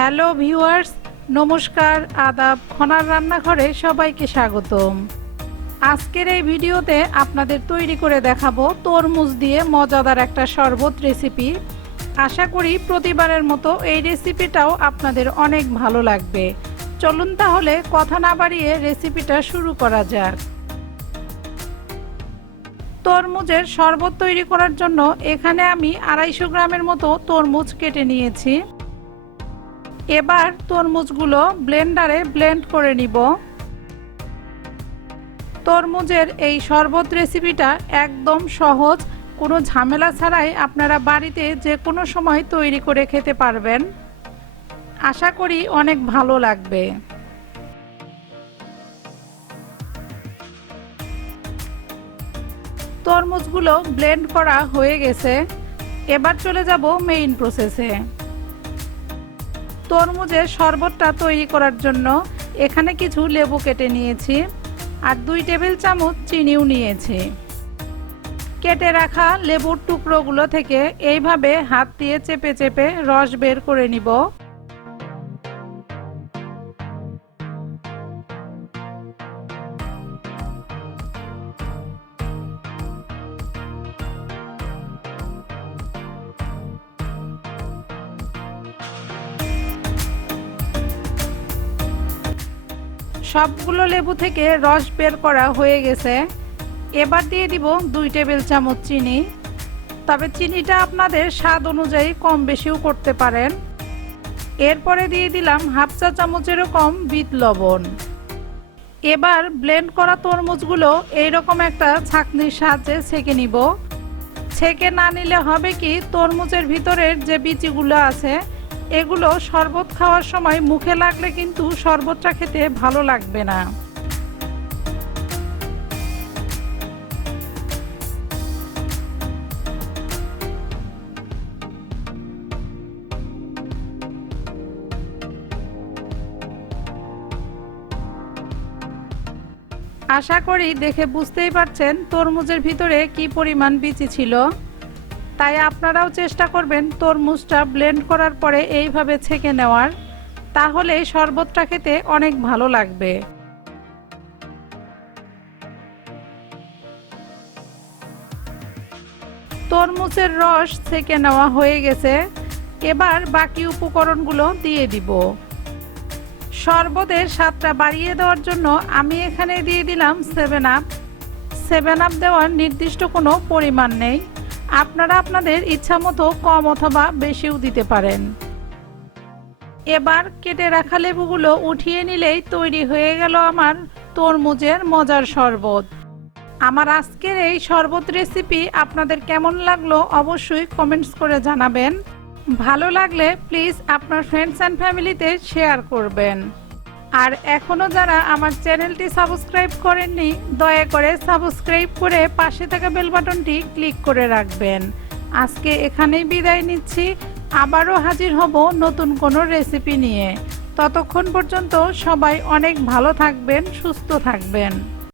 Hello viewers, নমস্কার, আদাব, খনার রান্নাঘরে সবাইকে স্বাগতম। আজকের এই ভিডিওতে আপনাদের তৈরি করে দেখাবো তরমুজ দিয়ে মজাদার একটা শরবত রেসিপি। আশা করি প্রতিবারের মতো এই রেসিপিটাও আপনাদের অনেক ভালো লাগবে। চলুন তাহলে কথা না বাড়িয়ে রেসিপিটা শুরু করা যাক। তরমুজের শরবত তৈরি করার জন্য এখানে আমি আড়াইশো গ্রামের মতো তরমুজ কেটে নিয়েছি। এবার তরমুজগুলো ব্লেন্ডারে ব্লেন্ড করে নিব। তরমুজের এই শরবত রেসিপিটা একদম সহজ, কোনো ঝামেলা ছাড়াই আপনারা বাড়িতে যে কোনো সময় তৈরি করে খেতে পারবেন। আশা করি অনেক ভালো লাগবে। তরমুজগুলো ব্লেন্ড করা হয়ে গেছে। এবার চলে যাব মেইন প্রসেসে। তরমুজের শরবতটা তৈরি করার জন্য এখানে কিছু লেবু কেটে নিয়েছি আর দুই টেবিল চামচ চিনিও নিয়েছি। কেটে রাখা লেবুর টুকরোগুলো থেকে এইভাবে হাত দিয়ে চেপে চেপে রস বের করে নিব। সবগুলো লেবু থেকে রস বের করা হয়ে গেছে। এবার দিয়ে দিব দুই টেবিল চামচ চিনি। তবে চিনিটা আপনাদের স্বাদ অনুযায়ী কম বেশিও করতে পারেন। এরপরে দিয়ে দিলাম হাফ চা চামচেরও কম বিট লবণ। এবার ব্লেন্ড করা তরমুজগুলো এইরকম একটা ছাঁকনির সাহায্যে ছেঁকে নিব। ছেঁকে না নিলে হবে কি, তরমুজের ভিতরের যে বিচিগুলো আছে এগুলো শরবত খাওয়ার সময় মুখে লাগলে কিন্তু শরবতটা খেতে ভালো লাগবে না। আশা করি দেখে বুঝতেই পারছেন তরমুজের ভিতরে কি পরিমাণ বিচি ছিল। তাই আপনারাও চেষ্টা করবেন তরমুজটা ব্লেন্ড করার পরে এইভাবে ছেঁকে নেওয়ার। তাহলে শরবতটা খেতে অনেক ভালো লাগবে। তরমুজের রস ছেঁকে নেওয়া হয়ে গেছে। এবার বাকি উপকরণগুলো দিয়ে দিব। শরবতের স্বাদটা বাড়িয়ে দেওয়ার জন্য আমি এখানে দিয়ে দিলাম সেভেন আপ সেভেন আপ দেওয়ার নির্দিষ্ট কোনো পরিমাণ নেই। আপনারা আপনাদের ইচ্ছা মতো কম অথবা বেশিও দিতে পারেন। এবার কেটে রাখা লেবুগুলো উঠিয়ে নিলেই তৈরি হয়ে গেল আমার তরমুজের মজার শরবত। আমার আজকের এই শরবত রেসিপি আপনাদের কেমন লাগল অবশ্যই কমেন্টস করে জানাবেন। ভালো লাগলে প্লিজ আপনার ফ্রেন্ডস অ্যান্ড ফ্যামিলিতে শেয়ার করবেন। আর এখনও যারা আমার চ্যানেলটি সাবস্ক্রাইব করেননি, দয়া করে সাবস্ক্রাইব করে পাশে থাকা বেল বাটনটি ক্লিক করে রাখবেন। আজকে এখানেই বিদায় নিচ্ছি। আবারও হাজির হব নতুন কোনো রেসিপি নিয়ে। ততক্ষণ পর্যন্ত সবাই অনেক ভালো থাকবেন, সুস্থ থাকবেন।